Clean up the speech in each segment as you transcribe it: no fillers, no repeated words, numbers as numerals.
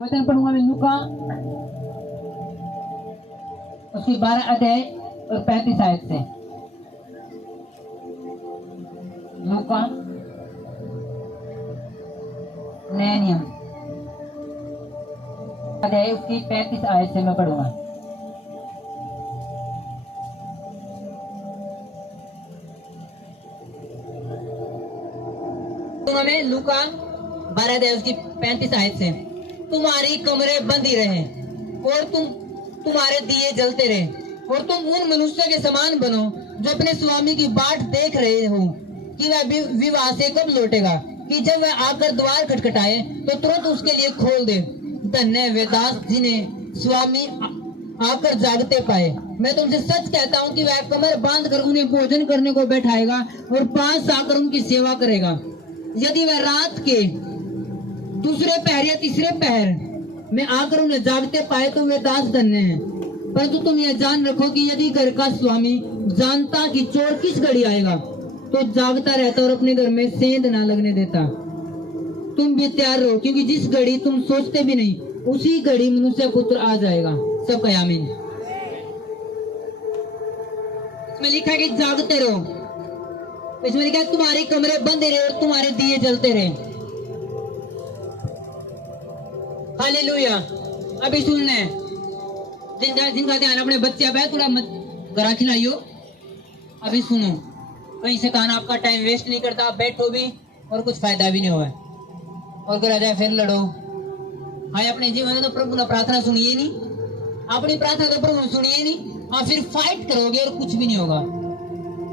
वचन पढ़ूंगा मैं लूका उसकी 12 अध्याय और 35 आयत से। लूका नया नियम अध्याय उसकी 35 आयत से मैं पढ़ूंगा। मैं लूका 12 अध्याय उसकी 35 आयत से। तुम्हारी कमरे बंदी रहे और तुम्हारे दिए जलते रहे और तुम उन मनुष्य के समान बनो जो अपने स्वामी की बाट देख रहे हो कि वह विवाह से कब लौटेगा, कि जब वह आकर द्वार खटखटाए तो तुरंत उसके लिए खोल दे। धन्य वे दास जिन्हें स्वामी आकर जागते पाए। मैं तुमसे सच कहता हूँ कि वह कमर बांध कर उन्हें भोजन करने को बैठाएगा और पास आकर उनकी सेवा करेगा। यदि वह रात के दूसरे पहर या तीसरे पहर में आकर उन्हें जागते पाए तो वे दास धन्य हैं। परंतु तुम यह जान रखो कि यदि घर का स्वामी जानता कि चोर किस घड़ी आएगा तो जागता रहता और अपने घर में सेंध ना लगने देता। तुम भी तैयार रहो, क्योंकि जिस घड़ी तुम सोचते भी नहीं उसी घड़ी मनुष्य पुत्र आ जाएगा। सब कहे आमीन। इसमें लिखा है कि जागते रहो, इसमें लिखा है तुम्हारे कमरे बंद रहे और तुम्हारे दिए जलते रहे। हालेलुया। अभी सुनना है, जिनका ध्यान अपने बच्चे अब है थोड़ा मत गरा खिलाइयो। अभी सुनो, कहीं से कान आपका टाइम वेस्ट नहीं करता, आप बैठो भी और कुछ फायदा भी नहीं हुआ और घर आ जाए फिर लड़ो। हाँ, अपने जीवन में तो प्रभु ने प्रार्थना सुनिए नहीं, अपनी प्रार्थना तो प्रभु ने सुनिए नहीं, आप फिर फाइट करोगे और कुछ भी नहीं होगा,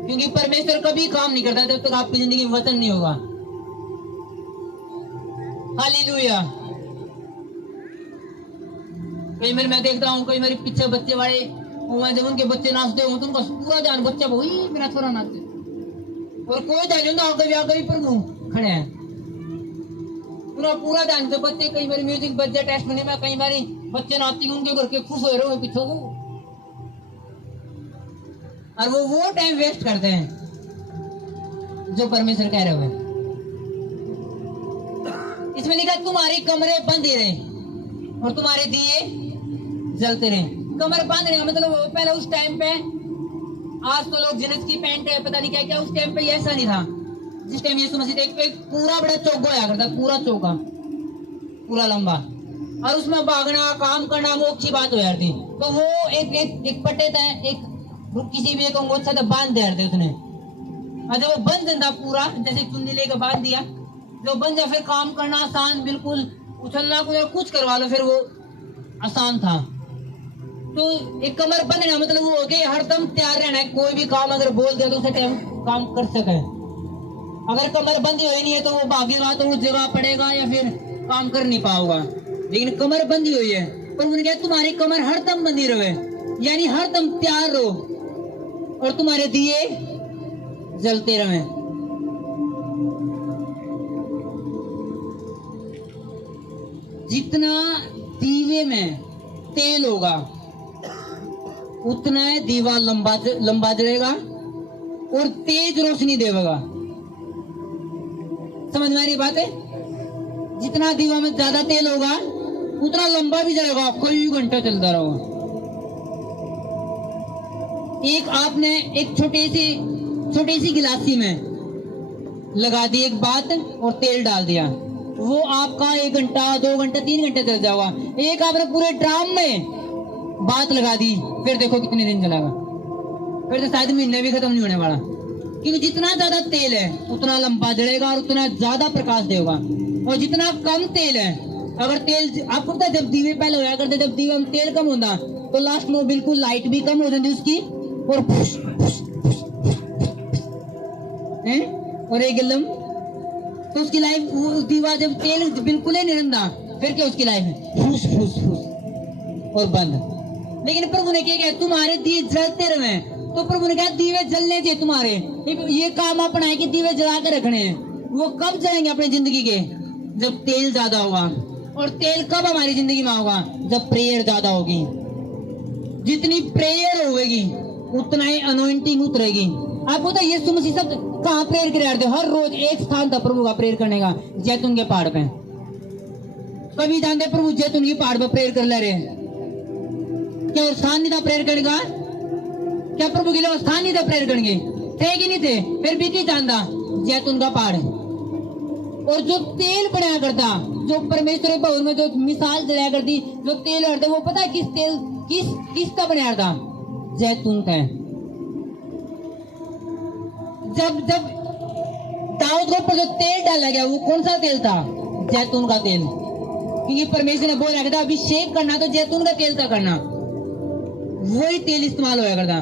क्योंकि परमेश्वर कभी काम नहीं करता जब तक आपकी जिंदगी में वचन नहीं होगा। हालेलुया। कई बार मैं देखता हूँ, कई मेरे पीछे बच्चे वाले जब उनके बच्चे नाचते हो तो उनका पूरा ध्यान बच्चा वही मेरा थोड़ा नाचते और कोई ध्यान नहीं होता आगे प्रभु खड़े हैं, पूरा ध्यान से बच्चे। कई बार म्यूजिक बच्चे टेस्ट में कई बार बच्चे नाचते उनके घर के खुश हो रहे हो पीछे को, और वो टाइम वेस्ट करते हैं जो परमेश्वर कह रहे हो। इसमें लिखा तुम्हारे कमरे बंद ही रहे और तुम्हारे दिए जलते रहे। कमर बांधने का मतलब पहले उस टाइम पे, आज तो लोग जींस की पैंट है पता नहीं क्या क्या, उस टाइम पे ऐसा नहीं था। जिस टाइम यीशु मसीह एक पूरा बड़ा चौका होया करता, पूरा चौका पूरा लंबा, और उसमें भागना काम करना वो अच्छी बात हो जाती। तो वो एक पट्टे था, एक किसी भी एक अंगोछा था बांध दे थे उसने, और जब वो बंद था पूरा, जैसे चुन्नी लेकर बांध दिया, जो बंद जा फिर काम करना आसान, बिल्कुल उछलना कुछ करवा लो फिर वो आसान था। तो एक कमर बंधना मतलब वो हो गया हरदम तैयार रहना है, कोई भी काम अगर बोल दिया तो उसे टाइम काम कर सके। अगर कमर बंदी हुई नहीं है तो वो भागेगा तो वो जगह पड़ेगा या फिर काम कर नहीं पाओगा। लेकिन कमर बंदी हुई है, पर उन्होंने कहा तुम्हारी कमर हरदम बंदी रहे, यानी हरदम तैयार रहो और तुम्हारे दिए जलते रहे। जितना दीवे में तेल होगा उतना दीवा लंबा जलेगा और तेज रोशनी देगा। समझ में आ रही बात है? जितना दीवा में ज्यादा तेल होगा उतना लंबा भी जलेगा, कोई भी घंटा चलता रहेगा। एक आपने एक छोटी सी गिलासी में लगा दी एक बात और तेल डाल दिया, वो आपका 1 घंटा 2 घंटा 3 घंटे चल जाएगा। एक आपने पूरे ड्राम में बात लगा दी, फिर देखो कितने दिन चलेगा, फिर तो शायद महीने भी खत्म नहीं होने वाला, क्योंकि जितना ज्यादा तेल है उतना लंबा जलेगा और उतना ज्यादा प्रकाश देगा। और जितना कम तेल है, अगर तेल आपको पता है जब दीवे पहले होया करते, जब दीवे में तेल कम होता तो लास्ट में बिल्कुल लाइट भी कम हो जाती उसकी, और एक गलम तो उसकी लाइफ, वो दीवा जब तेल बिल्कुल ही नहीं रहता फिर क्या उसकी लाइफ है फूस फूस फूस और बंद। लेकिन प्रभु ने क्या किया, तुम्हारे दिए जलते रहे। तो प्रभु ने कहा दीवे जलने चाहिए तुम्हारे, ये काम अपना है कि दीवे जला कर रखने हैं। वो कब जलेंगे अपनी जिंदगी के? जब तेल ज्यादा होगा। और तेल कब हमारी जिंदगी में होगा? जब प्रेयर ज्यादा होगी। जितनी प्रेयर होगी उतना ही अनॉइंटिंग उतरेगी। आपको तो यीशु मसीह सब कहाँ प्रेयर कर रहे थे? हर रोज एक स्थान था प्रभु का प्रेयर करने का, जैतून के पहाड़ पे। कभी जानते प्रभु जैतून की पहाड़ पर प्रेयर कर ले रहे, क्या और स्थान नहीं था प्रेयर करने का? क्या प्रभु के लिए स्थान नहीं था प्रेयर करेंगे? थे कि नहीं थे? फिर भी क्या जानता जैतून का पहाड़ और जो तेल बनाया करता, जो परमेश्वर के भवन में जो मिसाल चलाया करती, जो तेल करता, वो पता है किस तेल किसका बनाया था? जैतून का। जब दाऊद के ऊपर जो तेल डाला गया वो कौन सा तेल था? जैतून का तेल। क्योंकि परमेश्वर ने बोला था अभिषेक करना तो जैतून का तेल था करना, वही तेल इस्तेमाल होया करता।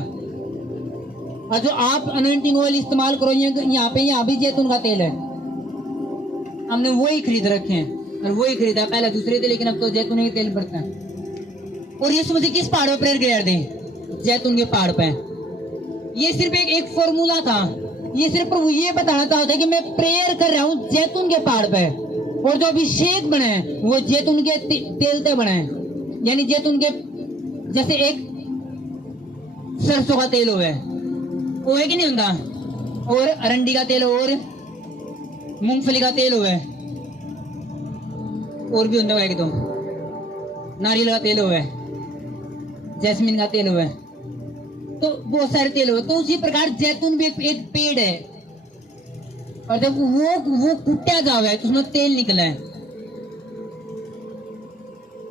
और जो आप अनॉइंटिंग ऑयल इस्तेमाल करो यहाँ भी जैतून का तेल है, हमने वही खरीद रखे हैं और वही खरीदा, पहले दूसरे थे लेकिन अब तो जैतून के तेल बढ़ता है। और यीशु मसीह किस पहाड़ पर प्रेयर किया थे? जैतून के पहाड़ पे। ये सिर्फ एक फॉर्मूला था, ये सिर्फ प्रभु ये बताना चाहता है कि मैं प्रेयर कर रहा हूँ जैतून के पहाड़ पे, और जो अभिषेक बने वो जैतून के तेल से बने, यानी जैतून के जैसे एक सरसों का तेल होवे वो है कि नहीं होता, और अरंडी का तेल और मूंगफली का तेल होवे, और भी होता है कि तो नारियल का तेल होवे, जैस्मिन का तेल होवे, तो बहुत सारे तेल होवे। तो उसी प्रकार जैतून भी एक पेड़ है, और जब वो कुटा जावे तो उसमें तेल निकला है,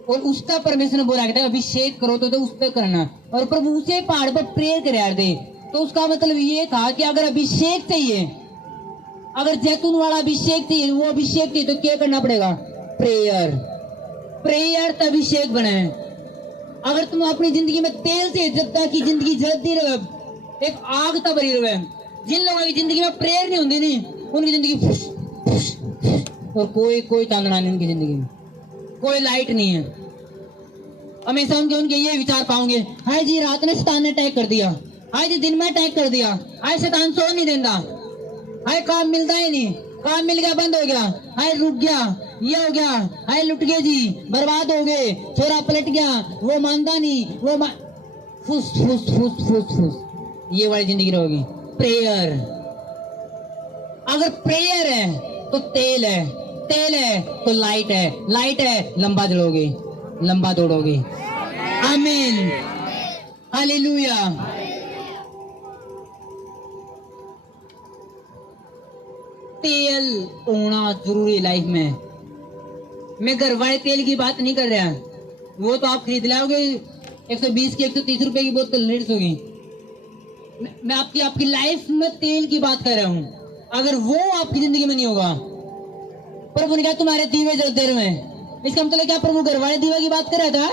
और उसका परमेश्वर ने बोला था अभिषेक करो तो उस पर करना, और प्रभु उसे पहाड़ पर प्रेयर कर दे। तो उसका मतलब ये था कि अगर अभिषेक चाहिए, अगर जैतून वाला अभिषेक चाहिए, वो अभिषेक चाहिए तो क्या करना पड़ेगा? प्रेयर तब अभिषेक बने। अगर तुम अपनी जिंदगी में तेल से जब तक की जिंदगी जलती रहे, एक आग तब भरी रहे, जिन लोगों की जिंदगी में प्रेयर नहीं होती नहीं, उनकी जिंदगी फुश, फुश, फुश, और कोई चांदना नहीं उनकी जिंदगी में, कोई लाइट नहीं है। हमेशा उनके ये विचार पाओगे, हाय जी रात ने शैतान ने अटैक कर दिया, हाय जी दिन में अटैक कर दिया, हाय शैतान सो नहीं देता, हाय काम मिलता ही नहीं, काम मिल गया बंद हो गया, हाय रुक गया, ये हो गया, हाय लुट गए जी, बर्बाद हो गए, छोरा पलट गया, वो मानता नहीं, फुस फुस फुस फुस फुस, ये वाली जिंदगी रहोगी। प्रेयर, अगर प्रेयर है तो तेल है, तेल है तो लाइट है, लाइट है लंबा जलोगे, लंबा दौड़ोगे। आमीन, हालेलुया। तेल होना जरूरी है लाइफ में। मैं घर वाले तेल की बात नहीं कर रहा, वो तो आप खरीद लाओगे 120 की 130 रुपए की बोतल लीटर्स होगी। मैं आपकी लाइफ में तेल की बात कर रहा हूँ। अगर वो आपकी जिंदगी में नहीं होगा, प्रभु ने कहा तुम्हारे दीवे जलते रहे, इसका मतलब क्या प्रभु घर वाले दीवे की बात कर रहा था?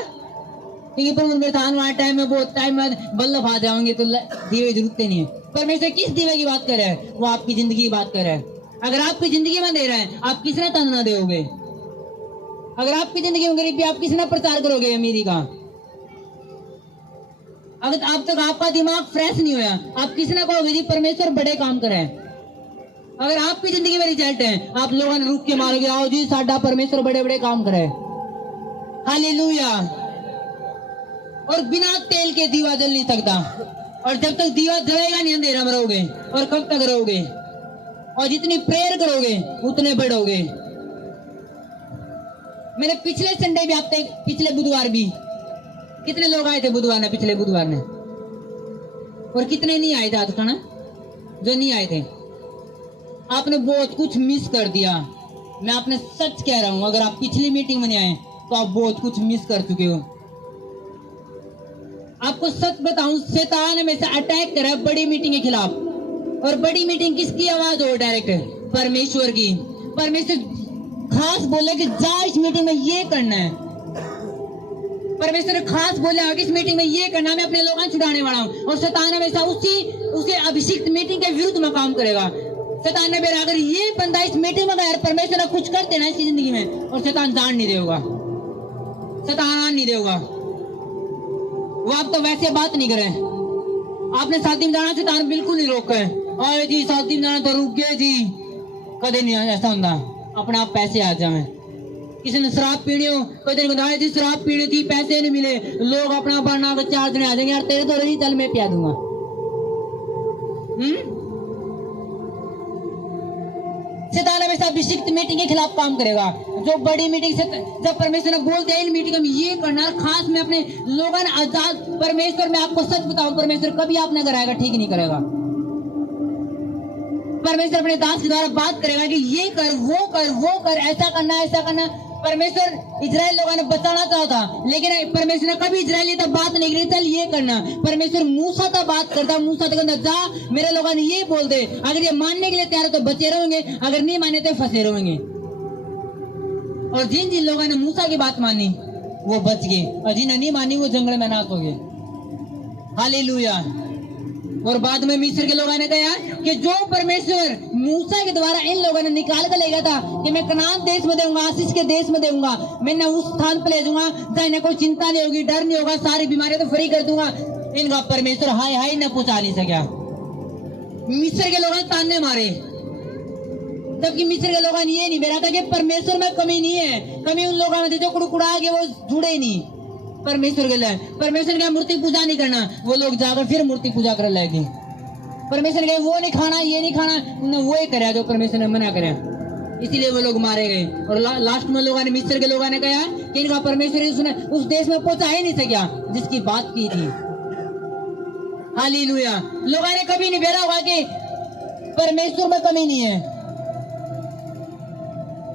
क्योंकि प्रभु मेरे थान वाले टाइम में बहुत टाइम में बल्लभ आ जाएंगे तो दीवे जरूरत नहीं है। परमेश्वर किस दीवे की बात कर रहा है? वो आपकी जिंदगी की बात कर रहा है। अगर आपकी जिंदगी में दे रहा है, आप किसने ताना दोगे? अगर आपकी जिंदगी में गरीबी, आप किसने प्रचार करोगे अमीरी का? अगर अब तक आपका दिमाग फ्रेश नहीं हुआ, आप किसने कहोगे जी परमेश्वर बड़े काम करे? अगर आपकी जिंदगी में रिजल्ट है, आप लोगों ने रुक के मारोगे, आओ जी साडा परमेश्वर बड़े बड़े काम करे। हालेलुया। और बिना तेल के दीवा जल नहीं सकता, और जब तक दीवा जलेगा नहीं अंधेरा में रहोगे। और कब तक रहोगे? और जितनी प्रेयर करोगे उतने बढ़ोगे। मैंने पिछले संडे भी, हफ्ते पिछले बुधवार भी, कितने लोग आए थे बुधवार ने, पिछले बुधवार ने, और कितने नहीं आए थे? आज का ना जो नहीं आए थे, आपने बहुत कुछ मिस कर दिया। मैं आपने सच कह रहा हूं, अगर आप पिछली मीटिंग में नहीं आए तो आप बहुत कुछ मिस कर चुके हो। आपको सच बताऊं, शैतान ने मेरे से अटैक करा बड़ी मीटिंग के खिलाफ। और बड़ी मीटिंग किसकी आवाज हो? डायरेक्ट परमेश्वर की। परमेश्वर खास बोले कि जा इस मीटिंग में ये करना है। परमेश्वर ने खास बोला कि इस मीटिंग में ये करना, मैं अपने लोगों को छुड़ाने वाला हूँ। और शैतान हमेशा उसे अभिषिक्त मीटिंग के विरुद्ध में काम करेगा। शैतान ने मेरा, अगर ये बंदा इस मीटिंग में गया, परमेश्वर ने कुछ कर देना इसकी जिंदगी में, और शैतान जान नहीं देगा, शैतान आन नहीं देगा। वो आप तो वैसे बात नहीं करे, आपने शादी में जाना, शैतान बिल्कुल नहीं रोका है। और जी शादी में जाना तो रुक गए जी, कदे नहीं ऐसा होता। अपने आप पैसे आ जाए। किसी ने शराब पीनी हो, कदे नहीं बताया जी शराब पीनी थी, पैसे नहीं मिले, लोग अपना बना कर 4 जने आ जाएंगे, यार तेरे तो रही, चल मैं पिया दूंगा। शैतान हमेशा अभिषिक्त मीटिंग के खिलाफ काम करेगा। जो बड़ी मीटिंग से जब परमेश्वर ने बोल दिया इन मीटिंग में ये करना, खास में अपने लोगों ने आजाद, परमेश्वर मैं आपको सच बताऊं, परमेश्वर कभी आपने अगर आएगा ठीक नहीं करेगा। परमेश्वर अपने दास के द्वारा बात करेगा कि ये कर, वो कर, ऐसा करना। परमेश्वर इजराइल लोगों ने बचाना चाहा था, लेकिन परमेश्वर ने कभी इजराइली तक बात नहीं करी, चल ये करना। परमेश्वर मूसा तक बात करता, मूसा तक कहता जा मेरे लोगों ने ये बोल दे, अगर ये मानने के लिए तैयार हो तो बचे रहेंगे, अगर नहीं माने तो फंसे रहेंगे। और जिन जिन लोगों ने मूसा की बात मानी वो बच गए, और जिन्हें नहीं मानी वो जंगल में नाश हो गए। हालेलुया। और बाद में मिस्र के लोगों ने कहा कि जो परमेश्वर मूसा के द्वारा इन लोगों ने निकाल कर ले गया था कि मैं कनान देश में दूंगा, आशीष के देश में दूंगा, मैं न उस स्थान पर ले जाऊंगा जहाँ इन्हें कोई चिंता नहीं होगी, डर नहीं होगा, सारी बीमारियां तो फ्री कर दूंगा। इनका परमेश्वर हाय हाय न पहुंचा नहीं सका। मिस्र के लोगों ने ताने मारे, जबकि मिस्र के लोगों ने ये नहीं बेरा था कि परमेश्वर में कमी नहीं है, कमी उन लोगों में जो कुड़कुड़ा के वो जुड़े नहीं परमेश्वर के लिए। परमेश्वर के मूर्ति पूजा नहीं करना, वो लोग जाकर फिर मूर्ति पूजा कर लेंगे। परमेश्वर के वो नहीं खाना, ये नहीं खाना, उन्होंने वो ही कराया जो परमेश्वर ने मना कराया, इसीलिए वो लोग मारे गए। और लास्ट में लोगों ने, मिस्र के लोगों ने कहा कि इनका परमेश्वर उस देश में पहुंचा ही नहीं सका जिसकी बात की थी। हालेलुया। लोगों ने कभी नहीं बेरा होगा कि परमेश्वर में कमी नहीं है।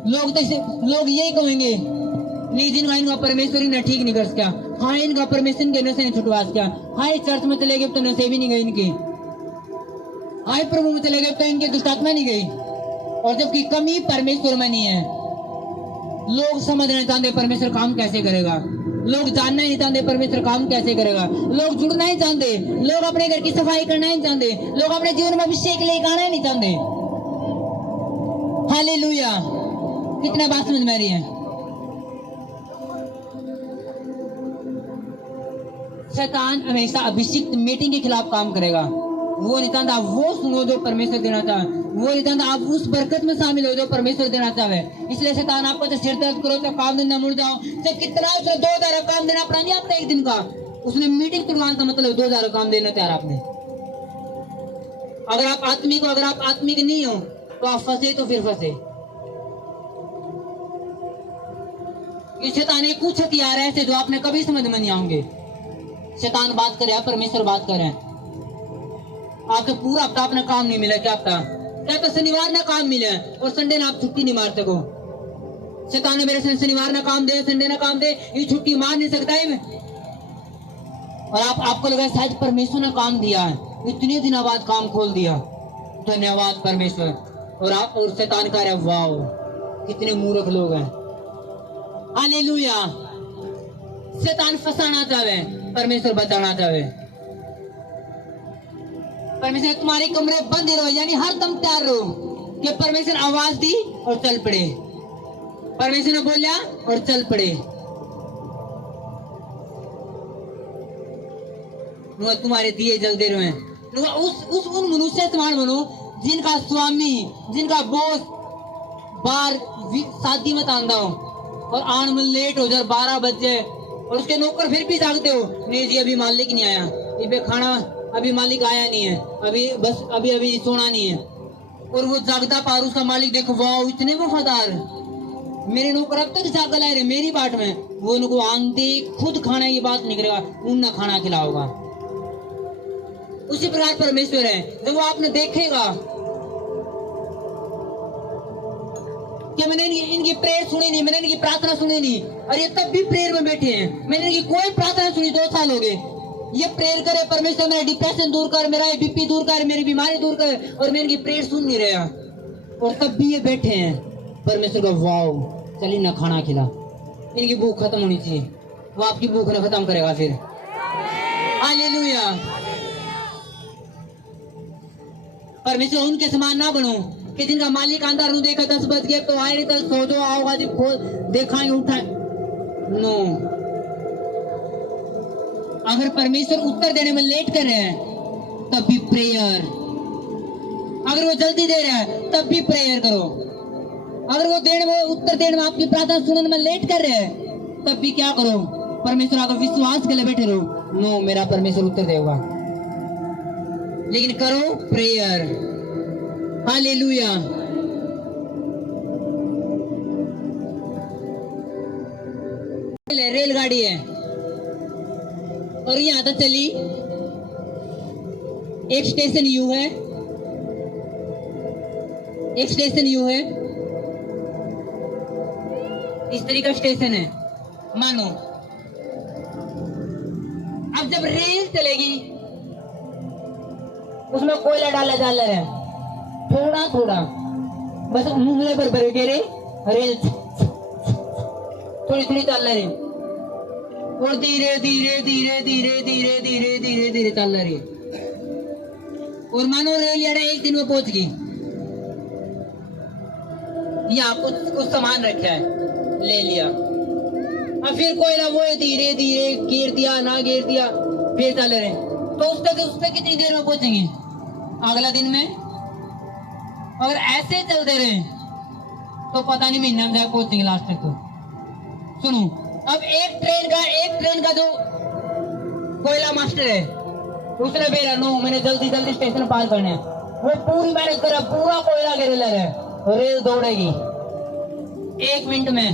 लोग यही कहेंगे नहीं जिनका इनका परमेश्वर ही ना ठीक नहीं कर सका, हाँ इनका परमेश्वर के नशे नहीं छुटवा सका, हाँ चर्च में चले गए तो नशे भी नहीं गए इनके, हाँ प्रभु में चले गए तो इनके दुष्टात्मा नहीं गई। और जबकि कमी परमेश्वर में नहीं है। लोग समझना चाहते परमेश्वर काम कैसे करेगा, लोग जानना ही नहीं चाहते परमेश्वर काम कैसे करेगा, लोग जुड़ना ही चाहते, लोग अपने घर की सफाई करना ही चाहते, लोग अपने जीवन में अभिषेक लेकर आना ही नहीं चाहते। हालेलुया। कितना बात समझ में आ रही है? शैतान हमेशा अभिषिक्त मीटिंग के खिलाफ काम करेगा। वो नहीं चाहता वो सुनो जो परमेश्वर देना चाहे, वो नहीं चाहता आप उस बरकत में शामिल हो जो परमेश्वर देना चाहे। इसलिए शैतान आपको तो सिर दर्द करो तो काम देना मुड़ जाओ, तो कितना उसने 2000 काम देना पड़ा नहीं आपने एक दिन का, उसने मीटिंग तुड़वाने का मतलब 2000 काम देना तैयार आपने। अगर आप आत्मिक नहीं हो तो आप फंसे तो फिर फंसे। शैतान कुछ हथियार ऐसे जो आपने कभी समझ में नहीं आएंगे। शैतान बात करे, परमेश्वर बात करे, आपको पूरा हफ्ता अपना काम नहीं मिला, क्या तो शनिवार ना काम मिले और संडे ना आप छुट्टी नहीं मार सको। शैतान ने मेरे से शनिवार ना काम दे, संडे ना काम दे, ये छुट्टी मार नहीं सकता है। और आपको लगा शायद परमेश्वर ने काम दिया है, इतने दिनों बाद काम खोल दिया, धन्यवाद परमेश्वर। और शैतान कह रहा है वाह कितने मूर्ख लोग हैं। हालेलुया। शैतान फंसाना चाहे, परमेश्वर बचाना चाहे। परमेश्वर तुम्हारे कमरे बंद रहो, यानी हर दम तैयार रहो कि परमेश्वर आवाज दी और चल पड़े, परमेश्वर ने बोला और चल पड़े। तुम्हारे दिए जलते रहे। उन मनुष्य से तुम्हारे बनो जिनका स्वामी, जिनका बॉस बार शादी में तांदा हो और आने में लेट हो जाए 12 बजे, और उसके नौकर फिर भी जागते हो, नहीं जी अभी मालिक नहीं आया, ये खाना अभी मालिक आया नहीं है, अभी सोना नहीं है। और वो जागता पार उसका मालिक देखो वाह इतने वफादार, मेरे नौकर अब तक जाग लाए रहे मेरी बाट में, वो उनको आंधे खुद खाने की बात नहीं करेगा, उन खाना खिलाओगा। उसी प्रकार परमेश्वर है, जब वो आपने देखेगा कि मैंने इनकी प्रेयर सुनी नहीं, मैंने इनकी प्रार्थना सुनी नहीं, और ये तब भी प्रेयर में बैठे हैं, मैंने इनकी कोई प्रार्थना सुनी 2 साल हो गए, ये प्रेयर करे परमेश्वर मेरा डिप्रेशन दूर कर, मेरा बीपी दूर कर, मेरी बीमारी दूर कर, और मैं इनकी प्रेयर सुन नहीं रहा, और तब भी ये बैठे हैं। परमेश्वर का वाव चलिए ना खाना खिला, इनकी भूख खत्म होनी चाहिए, वो आपकी भूख ना खत्म करेगा फिर। हालेलुया। परमेश्वर उनके समान ना बनो कि जिनका मालिक अंदर रू देखा 10 बज गए तो आए नहीं तो सो जो आओगा जी खोल देखाएंगे उठाए। नो, अगर परमेश्वर उत्तर देने में लेट कर रहे हैं तब भी प्रेयर, अगर वो जल्दी दे रहा है तब भी प्रेयर करो, अगर वो उत्तर देने में आपकी प्रार्थना सुनने में लेट कर रहे हैं तब भी क्या करो, परमेश्वर अगर विश्वास के लिए बैठे रहो, नो मेरा परमेश्वर उत्तर देगा, लेकिन करो प्रेयर। हालेलुया। रेलगाड़ी है और यहाँ तक चली। एक स्टेशन यू है, एक स्टेशन यू है, इस तरीके का स्टेशन है मानो। अब जब रेल चलेगी उसमें कोयला डाला जा रहा है थोड़ा थोड़ा, बस मुंह पर भर के रेल थोड़ी थोड़ी चल रही और धीरे धीरे धीरे धीरे धीरे धीरे धीरे धीरे चल रही और मानो रेल यार एक दिन में पहुंच गई। यहाँ कुछ सामान रखा है, ले लिया, अब फिर कोयला वो धीरे धीरे गिर दिया ना गिर दिया, फिर चल रहे। तो उस पे कितनी देर में पहुंचेंगे? अगला दिन में। अगर ऐसे चलते रहे तो पता नहीं महीना में पहुंचेंगे लास्ट तक। तो सुनो, अब एक ट्रेन का जो कोयला मास्टर है उसने बेरा नो मैंने जल्दी जल्दी स्टेशन पार करना है, वो पूरी मेहनत करा, पूरा कोयला के रेलर है, रेल दौड़ेगी 1 मिनट में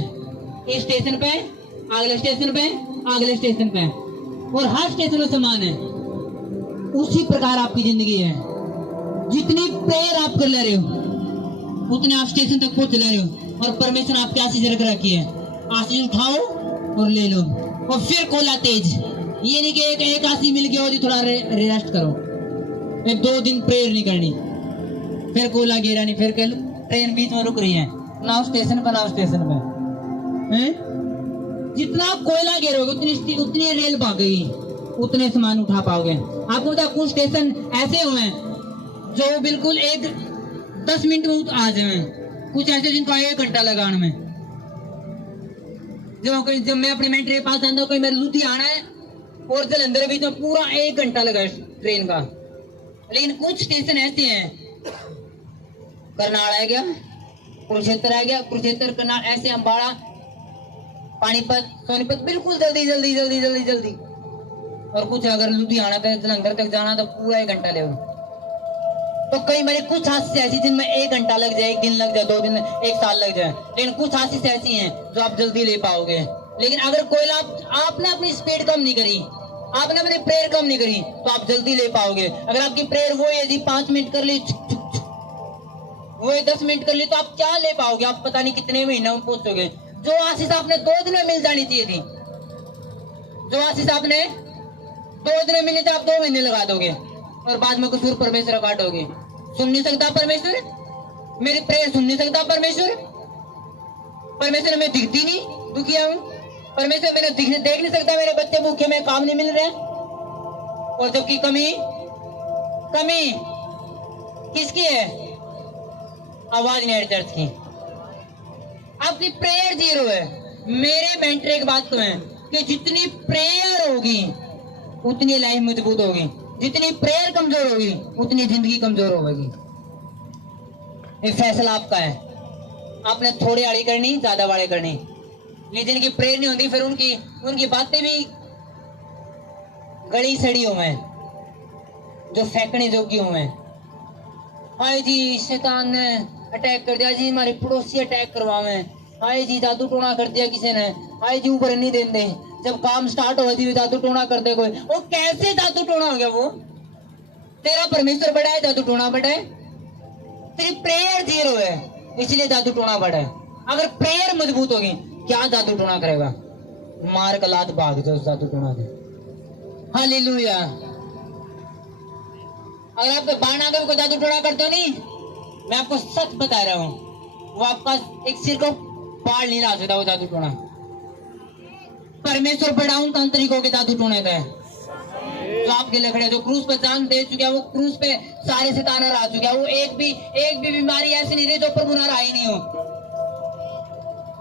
इस स्टेशन पे, अगले स्टेशन पे, अगले स्टेशन पे, और हर स्टेशन में समान है। उसी प्रकार आपकी जिंदगी है, जितनी प्रेयर आप कर ले रहे हो उतने आप स्टेशन तक पहुंच ले रहे हो। और परमेश्वर आपके आशीष रख रखी है, आशीष उठाओ और ले लो। और फिर कोला तेज, ये नहीं कि एक आशीष मिल गया और थोड़ा रेस्ट करो, फिर 2 दिन प्रेयर नहीं करनी, फिर कोला गिरा नहीं, फिर कल ट्रेन बीच में रुक रही है, ना स्टेशन पर ना स्टेशन पे। जितना कोयला गिरोगे उतनी रेल भागेगी, उतने सामान उठा पाओगे। आपको पता कुछ स्टेशन ऐसे हुए हैं जो बिल्कुल 10 मिनट में आ जाए, कुछ ऐसे जिनको 1 घंटा लगाने में। जब मैं अपने मेंटर के पास आता हूँ, कोई मेरे लुधियाना है और जलंधर बीच में पूरा 1 घंटा लगा ट्रेन का। लेकिन कुछ स्टेशन ऐसे हैं, करनाल आ गया, कुरुक्षेत्र आ गया, कुरुक्षेत्र करनाल ऐसे, अम्बाड़ा, पानीपत, सोनीपत, बिल्कुल जल्दी जल्दी जल्दी जल्दी जल्दी। और कुछ अगर लुधियाना तक जलंधर तक जाना तो पूरा 1 घंटा ले। तो कई मेरे कुछ हादसे ऐसी जिनमें 1 घंटा लग जाए, 1 दिन लग जाए, 2 दिन, 1 साल लग जाए, लेकिन कुछ हादसे ऐसी हैं जो आप जल्दी ले पाओगे। लेकिन अगर कोयला आपने अपनी स्पीड कम नहीं करी, आपने अपनी प्रेयर कम नहीं करी, तो आप जल्दी ले पाओगे। अगर आपकी प्रेयर वो है जी 5 मिनट कर ली, वो 10 मिनट कर ली, तो आप क्या ले पाओगे? आप पता नहीं कितने महीनों में पहुंचोगे। जो आशीष आपने 2 दिन में मिल जानी चाहिए थी, जो आशीष आपने 2 दिन में मिली थी, आप 2 महीने लगा दोगे और बाद में कसूर परमेश्वर काटोगे। सुन नहीं सकता परमेश्वर, मेरी प्रेयर सुन नहीं सकता परमेश्वर, परमेश्वर मैं दिखती नहीं, दुखिया हूं, परमेश्वर मेरे देख नहीं सकता, मेरे बच्चे भूखे में काम नहीं मिल रहे। और जबकि कमी किसकी है? आवाज नहीं आ रही चर्च की। आपकी प्रेयर 0 है। मेरे मेंटर एक बात तो है कि जितनी प्रेयर होगी उतनी लाइफ मजबूत होगी, जितनी प्रेयर कमजोर होगी उतनी जिंदगी कमजोर होगी। ये फैसला आपका है। आपने थोड़ी आड़ी करनी, ज्यादा वाड़ी करनी। लेकिन जिनकी प्रेयर नहीं होती फिर उनकी बातें भी गड़ी सड़ी हो मैं, जो फेंकने जोगी हो मैं। हाय जी शैतान ने अटैक कर दिया जी, हमारे पड़ोसी अटैक करवावे। हाय जी जादू टोना कर दिया किसी ने। हाय जी ऊपर नहीं देंदे, जब काम स्टार्ट हो गई जादू टोना कर दे कोई। वो कैसे जादू टोना हो गया? वो तेरा परमेश्वर बड़ा है, जादू टोना बड़ा है। तेरी प्रेयर 0 है इसलिए जादू टोना बड़ा है। अगर प्रेयर मजबूत होगी क्या जादू टोना करेगा? मार का लात भाग जाओ जादू टोना से। हालेलुया। अगर आप बाण को जादू टोना करते हो नहीं, मैं आपको सच बता रहा हूं, वो आपका एक सिर को पार नहीं ला सकता वो जादू टोना। परमेश्वर बड़ा उन तांत्रिकों के जादू टोने का है जो आपके लिए खड़े, जो क्रूस पर जान दे चुके हैं, वो क्रूस पे सारे सितारे आ चुके हैं। वो एक भी बीमारी ऐसी नहीं रही जो प्रभु ना आई नहीं हो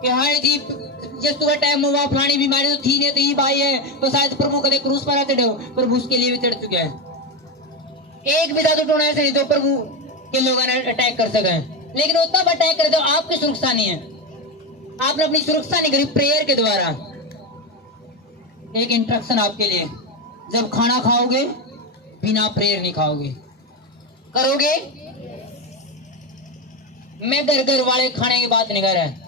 कि हाय जी यीशु का टाइम हुआ फलानी बीमारी तो थी नहीं, तो ये भाई है तो शायद प्रभु कदे क्रूस पर चढ़े हो, प्रभु उसके लिए भी चढ़ चुके हैं। एक भी जादू टोना ऐसे नहीं जो प्रभु के लोगों ने अटैक कर सके। लेकिन वो तब अटैक करे तो आपकी सुरक्षा नहीं है, आपने अपनी सुरक्षा नहीं करी प्रेयर के द्वारा। एक इंस्ट्रक्शन आपके लिए, जब खाना खाओगे बिना प्रेयर नहीं खाओगे। करोगे? मैं घर वाले खाने की बात नहीं कर रहा है।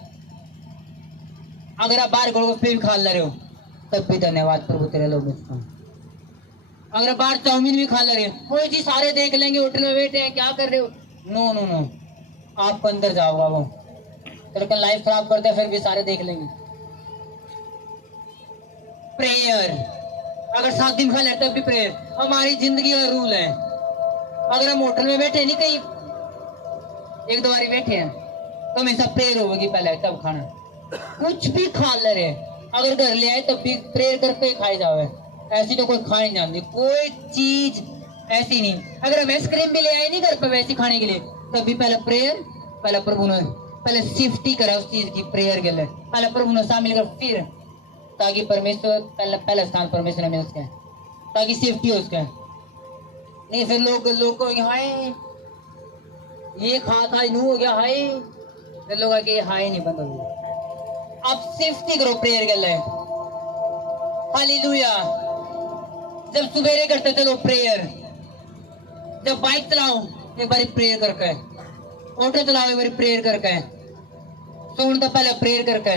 अगर आप बाहर करोगे फिर भी खा ले रहे हो, तब भी धन्यवाद प्रभु तेरे लोग इसका। अगर बाहर चाउमीन भी खा ले रहे हैं, कोई जी सारे देख लेंगे होटल में बैठे हैं क्या कर रहे हो, नो नो नो, आपको अंदर जाओगा वो, तेरे को लाइफ खराब करते हैं, फिर भी सारे देख लेंगे। प्रेयर, अगर 7 दिन खा लेते तब भी प्रेयर, हमारी जिंदगी का रूल है। अगर हम होटल में बैठे नहीं, कहीं 1-2 बारी बैठे हैं तो हमेशा प्रेयर होगी पहले, तब खाना। कुछ भी खा ले रहे, अगर घर ले आए तब भी प्रेयर करके ही खाई जावे, ऐसी तो कोई खा नहीं जानती, कोई चीज ऐसी नहीं। अगर हम आइसक्रीम भी ले आए नहीं घर पर वैसे खाने के लिए, तब भी पहले प्रेयर, पहले प्रभु ने पहले सेफ्टी करा उस चीज की, प्रेयर के लिए पहले प्रभु ने शामिल कर, फिर ताकि परमेश्वर पहला स्थान परमेश्वर में उसका, ताकि सेफ्टी हो उसका। नहीं फिर लोग को हाय ये खा था नू हो गया हाय, फिर लोग आके हाय नहीं बंद हो गया। आप सेफ्टी करो प्रेयर के लिए। हालेलुया। जब सुबेरे करते चलो प्रेयर, जब बाइक चलाओ एक बार प्रेयर करके, ऑटो चलाओ एक बार प्रेयर करके, सोने तो पहले प्रेयर करके,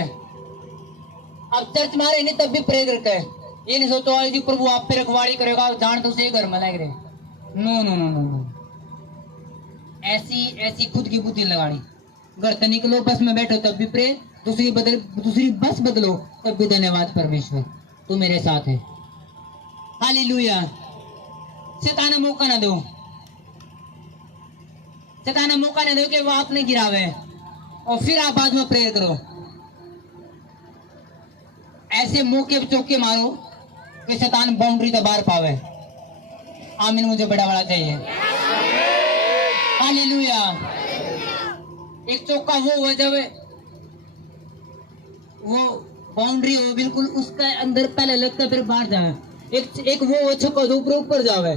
अब चर्च मारे नहीं तब भी प्रेयर करके। ये नहीं सोचो आज प्रभु आप पे रखवाड़ी करेगा जान तो उसे घर में लग रहे, नो नो नो नो, ऐसी खुद की बुद्धि लगानी। घर से निकलो बस में बैठो तब भी प्रेयर, दूसरी बस बदलो तब भी धन्यवाद परमेश्वर तू मेरे साथ है। हालेलुया। शैतान मौका ना दो, शैतान मौका ना दो कि वो आपने गिरावे और फिर आप बाद में प्रेयर करो। ऐसे मौके पे चौके मारो कि शैतान बाउंड्री से बाहर पावे। आमीन। मुझे बड़ा चाहिए। हालेलुया। एक चौका वो हुआ जब वो बाउंड्री हो बिल्कुल उसका अंदर पहले लगता फिर बाहर जाए। एक वो चौका ऊपर जावे,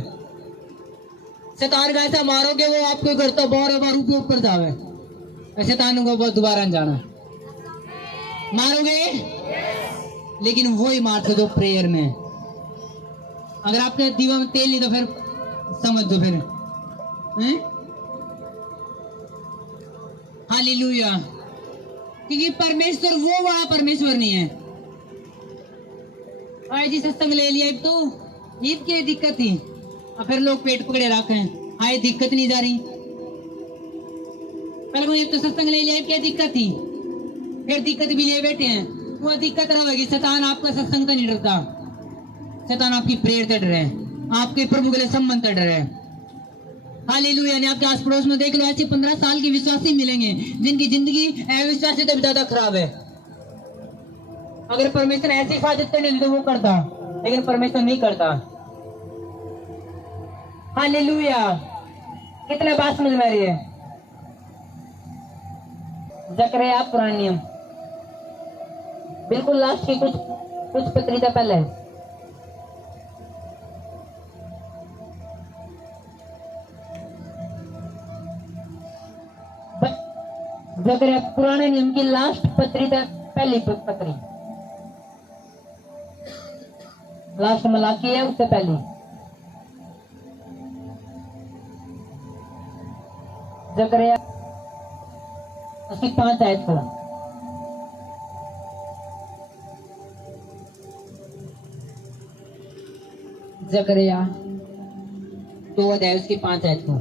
शैतान का ऐसा मारोगे वो आपको घर तो बार ऊपर जावे, शैतान को बहुत दोबारा जाना मारोगे, लेकिन वो ही मार दो प्रेयर में। अगर आपके दीवा में तेल नहीं तो फिर समझ दो फिर। हालेलुया। क्योंकि परमेश्वर वो वाला परमेश्वर नहीं है। आज जी सत्संग ले लिया तो ईद की दिक्कत थी, और फिर लोग पेट पकड़े रखे हैं, आए दिक्कत नहीं जा रही। पहले मुझे तो सत्संग ले लिया क्या दिक्कत थी, फिर दिक्कत भी लिए बैठे हैं। वो दिक्कत रहेगी, शैतान आपका सत्संग तो नहीं डरता, शैतान आपकी प्रेयर से डरे, आपके प्रभु के लिए संबंध से डरे। हालेलुया। यानी आपके आस पड़ोस में देख लो ऐसे 15 साल के विश्वासी मिलेंगे जिनकी जिंदगी अविश्वासी से ज्यादा खराब है। अगर परमेश्वर ऐसी हिफाजत करने तो वो करता, लेकिन परमेश्वर नहीं करता। हालेलुया। कितने बात समझ में आ रही है? जकरिया पुराना नियम बिल्कुल लास्ट की कुछ पत्रिका पहले। जकरिया पुराने नियम की लास्ट पत्रिका पहली पत्री, लास्ट मलाकी है उससे पहली। जकरिया उसकी 5 आयत पढ़ा। जकरिया 2 अध्याय उसकी 5 आयत को,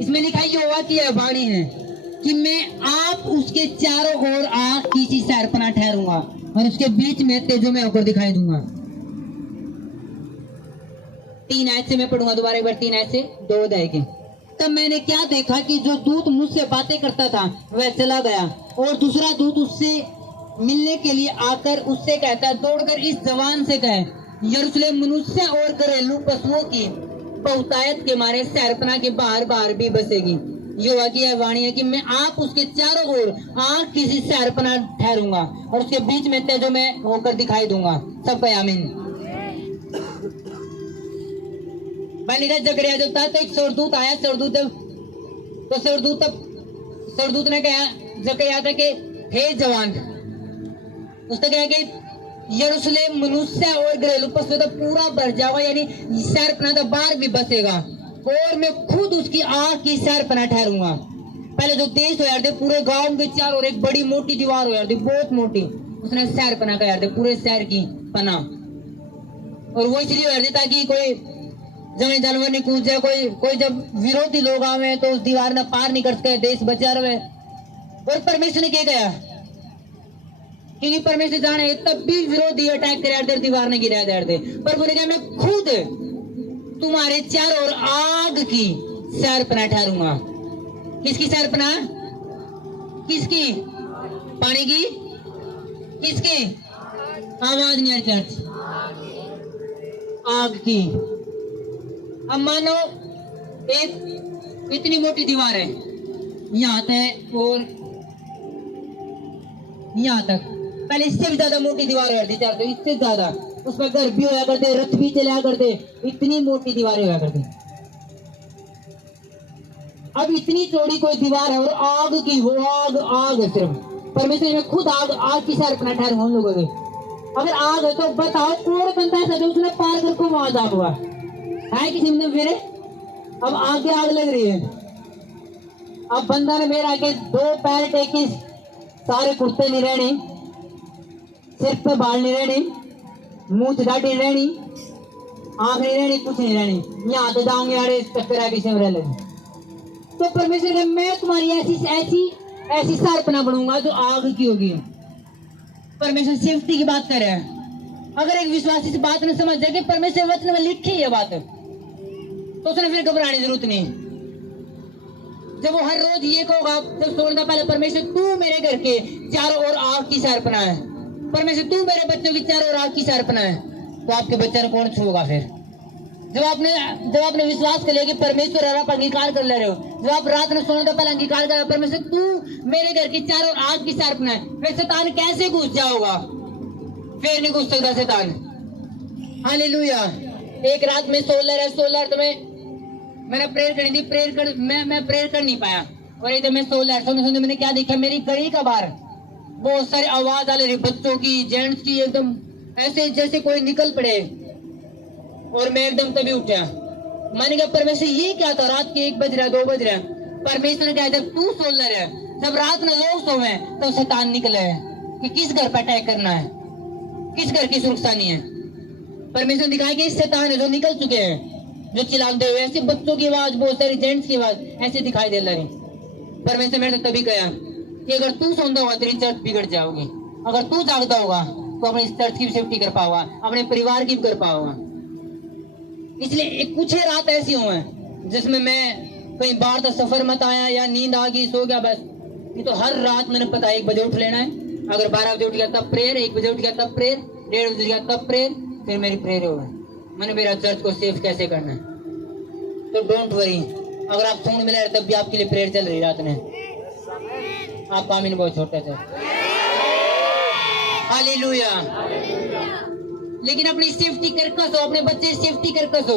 इसमें लिखा यहोवा की वाणी है कि मैं आप उसके चारों ओर आग की सी शहरपनाह ठहरूंगा और उसके बीच में तेजों में होकर दिखाई दूंगा। 3 आयत से मैं पढ़ूंगा दोबारा एक बार, 3 आयत से 2 अध्याय के। तब मैंने क्या देखा कि जो दूत मुझसे बातें करता था वह चला गया, और दूसरा दूत उससे मिलने के लिए आकर उससे कहता, दौड़कर इस जवान से कहे, यरूशलेम मनुष्य और घरेलू पशुओं की बहुतायत के मारे शहरपनाह के बाहर भी बसेगी। यहोवा की यह वाणी है कि मैं आप उसके चारों ओर आग की सी शहरपनाह ठहरूंगा और उसके बीच में तेजों में होकर दिखाई दूंगा। सब कहे आमीन। मैंने कहा जकरिया जब था तो एक स्वर्गदूत आया, स्वर्गदूत ने कहा जकरिया था कि हे जवान, उसने कहा कि यरूशलेम मनुष्य और घरेलू पशु तो पूरा भर जाएगा, यानी शहरपनाह तो बाहर भी बसेगा, और मैं खुद उसकी आग की शहरपनाह ठहरूंगा। पहले जो देश हो यार थे पूरे गांव के चारों ओर एक बड़ी मोटी दीवार हो यार थी, बहुत मोटी, उसने शहरपनाह का यार थे पूरे शहर की पनाह। और वो इसलिए कर दी ताकि कोई जमीन जानवर नहीं कूद जाए, कोई जब विरोधी लोग आवे तो उस दीवार ना पार नहीं कर सके, देश बचा रहे। और परमेश्वर ने क्या कहा, क्योंकि परमेश्वर जाने तब भी विरोधी अटैक करे दीवार ने गिरा दे। प्रभु ने कहा मैं खुद तुम्हारे चारों ओर आग की शहरपनाह ठहरूंगा। किसकी शहरपनाह? किसकी? पानी की? किसकी? आवाज नहीं आ रही चर्च। आग की। अब मानो एक इतनी मोटी दीवार है, यहाँ तक और यहाँ तक, पहले इससे भी ज्यादा मोटी दीवार करती चार, तो इससे ज्यादा, उसमें घर भी होया करते, रथ भी चला करते, इतनी मोटी दीवारें होया करती। अब इतनी चौड़ी कोई दीवार है और आग की, वो आग है सिर्फ। परमेश्वर में खुद आग की शहरपनाह ठहरूंगा हम लोगों के। अगर आग है तो बताओ कौन बनता है जो उसने पार करके वहां आग हुआ है किसी ने मेरे? अब आगे आग लग रही है। अब बंदा ने मेरा के 2 पैर टेके, सारे कुर्ते नहीं रहने, सिर पे बाल नहीं रहने, मुंह दाढ़ी नहीं रहनी, आंख नहीं रहनी, कुछ नहीं रहनी, यहाँ तो जाऊंगे अरे चक्कर है किसी में रह लगे। तो परमेश्वर ने मैं तुम्हारी ऐसी शहरपनाह बनूंगा जो आग की होगी। परमेश्वर सेफ्टी की बात कर रहा है। अगर एक विश्वासी से बात न समझ जाए कि परमेश्वर वचन में लिखी है बात, तो उसने फिर घबराने की जरूरत नहीं। जब वो हर रोज ये कहोगा, जब सोने पहले परमेश्वर तू मेरे घर के चारों ओर आग की शहरपनाह है, परमेश्वर तू मेरे बच्चों की चारों ओर आग की शहरपनाह है, तो आपके बच्चे को कौन छूगा? फिर जब आपने विश्वास कर लिया कि परमेश्वर और आप अंगीकार कर ले रहे हो, जब आप रात में सोने पहले अंगीकार कर, परमेश्वर तू मेरे घर की चारों ओर आग की शहरपनाह है, फिर शैतान कैसे घुस जाओगा? फिर नहीं घुस सकता शैतान। हालेलुया। एक रात में सोलर तो मैंने प्रेयर करी थी, मैं प्रेयर कर नहीं पाया, और एकदम मैं सोने मैंने क्या देखा, मेरी गली का बाहर बहुत सारी आवाज आ रही, बच्चों की, जेंट्स की, एकदम ऐसे जैसे कोई निकल पड़े। और मैं एकदम तभी उठा, मैंने कहा परमेश्वर ये क्या था? रात के 1 बज रहा, 2 बज रहा। परमेश्वर ने कहा जब तू सोलर है, जब रात में लोग सोवे तो शैतान निकले है कि किस घर पर अटैक करना है, किस घर की सुरक्षा नहीं है। परमेश्वर ने दिखाया कि शैतान है जो निकल चुके हैं, जो चिल्लाते हुए, ऐसे बच्चों की आवाज, बहुत सारी जेंट्स की आवाज ऐसे दिखाई दे रही। परमेश्वर मेरे तभी कहा कि अगर तू सोता होगा तेरी चर्च बिगड़ जाओगी, अगर तू जागता होगा तो अपनी चर्च की भी सेफ्टी कर पाओगा, अपने परिवार की भी कर पाओगा। इसलिए कुछ रात ऐसी हुए जिसमें मैं कहीं बाहर तक सफर मत आया या नींद आ गई, सो गया बस। ये तो हर रात मैंने पता 1 बजे उठ लेना है, अगर 12 बजे उठ गया तब प्रेयर, 1 बजे उठ गया तब प्रेयर, 1:30 बजे गया तब प्रेयर, फिर मेरी प्रेयर हो गई। मैंने मेरा चर्च को सेफ कैसे करना है। तो डोंट वरी, अगर आप सुन मिले तब भी आपके लिए प्रेयर चल रही रात में। आप आमीन बहुत छोटे थे। हालेलुया। लेकिन अपनी सेफ्टी कर कसो, अपने बच्चे सेफ्टी कर कसो।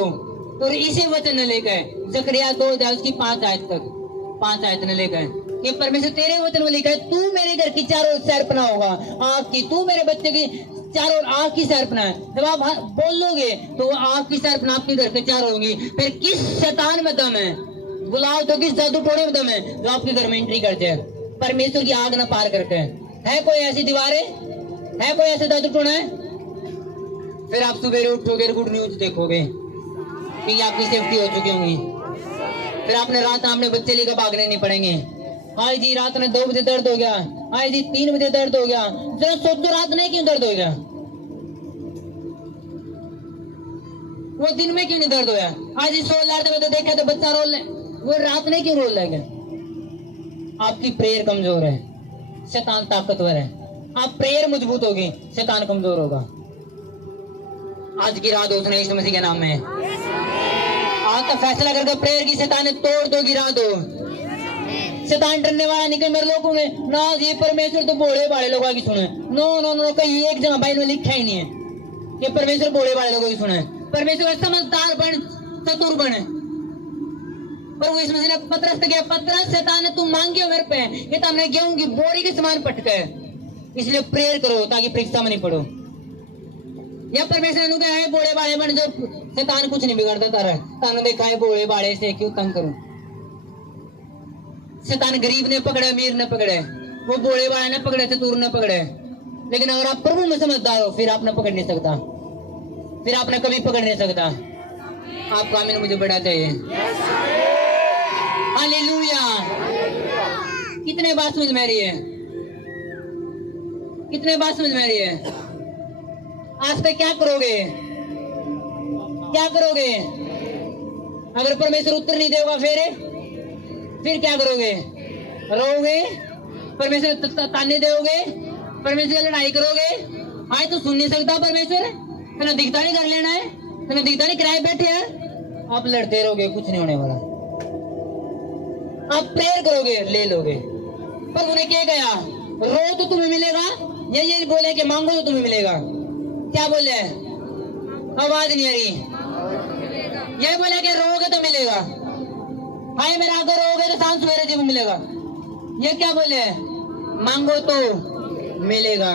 और इसे वचन लेकर जकरिया 2 अध्याय उसकी 5 आयत तक, 5 आयत ने लेकर ये परमेश्वर तेरे वचन में लिखा है, तू मेरे घर की चारों ओर शहरपनाह होगा आग की, तू मेरे बच्चे की चारों ओर आग की शहरपनाह है। जब आप बोलोगे तो आग की शहरपनाह आपके घर के चारों होंगी। फिर किस शैतान में दम है, बुलाओ तो किस जादू टोने में दम है जो आपके घर में एंट्री करते हैं, परमेश्वर की आग ना पार करते हैं? है कोई ऐसी दीवारें? है कोई ऐसे जादू टोना है? फिर आप सुबह उठोगे, गुड न्यूज देखोगे कि आपकी सेफ्टी हो चुकी होंगी। फिर आपने रात अपने बच्चे लेकर भागने नहीं पड़ेंगे। हाय जी रात में 2 बजे दर्द हो गया, हाय जी 3 बजे दर्द हो गया। जरा सोचो रात में क्यों दर्द हो गया, वो दिन में क्यों नहीं दर्द होया? आज जी 16 में तो देखा तो बच्चा रोल है, वो रात में क्यों रोल लगे? आपकी प्रेयर कमजोर है, शैतान ताकतवर है। आप प्रेयर मजबूत होगी, शैतान कमजोर होगा। आज की रात उसने यीशु मसीह के नाम में आज का फैसला करके प्रेयर की शैतान ने तोड़ दो, गिरा दो। शैतान डरने वाला निकल मेरे लोगों में ना, ये परमेश्वर तो भोले भाले लोगों की सुने। नो नो नो, कहीं एक जगह बाइबल में लिखा ही नहीं है कि परमेश्वर भोले भाले लोगों की सुने। परमेश्वर समझदार बन, चतुर बने। पर वो इसमें से पतरस तक गया, पतरस शैतान ने तुम मांगे मेरे पे, ये तो हमने गेहूं की बोरी के समान पटका है, इसलिए प्रेयर करो ताकि परीक्षा में नहीं पड़ो। या परमेश्वर ने कहा है बोले बाड़े बन, जो शैतान कुछ नहीं बिगाड़ता तारा, ताने देखा है बोले बाड़े से क्यों तंग करूं। शैतान गरीब ने पकड़े, अमीर ने पकड़े, वो बोले बाड़े ने पकड़े, चतुर ने पकड़े। लेकिन अगर आप प्रभु में समझदार हो फिर आप न पकड़ नहीं सकता, फिर आपने कभी पकड़ नहीं सकता। आपको आमीन मुझे बड़ा चाहिए। हालेलुया। कितने बात समझ में आ रही है? कितने बात समझ में आ रही है? आज तक क्या करोगे? क्या करोगे? अगर परमेश्वर उत्तर नहीं देगा फिर क्या करोगे? रोगे? परमेश्वर ताने दोगे? परमेश्वर लड़ाई करोगे? आज तो सुन नहीं सकता परमेश्वर, तेना दिखता नहीं कर लेना है, तेना दिखता नहीं किराए बैठे हैं। आप लड़ते रहोगे, कुछ नहीं होने वाला। आप प्रेयर करोगे, ले लोगे। पर उन्हें क्या गया? रो तो तुम्हें मिलेगा, ये बोले कि मांगो तो तुम्हें मिलेगा। क्या बोले? आवाज नहीं आ रही। ये बोले कि रोगे तो मिलेगा। हाय मेरा अगर रोगे तो सांस सवेरे जी मिलेगा। ये क्या बोले? मांगो तो मिलेगा।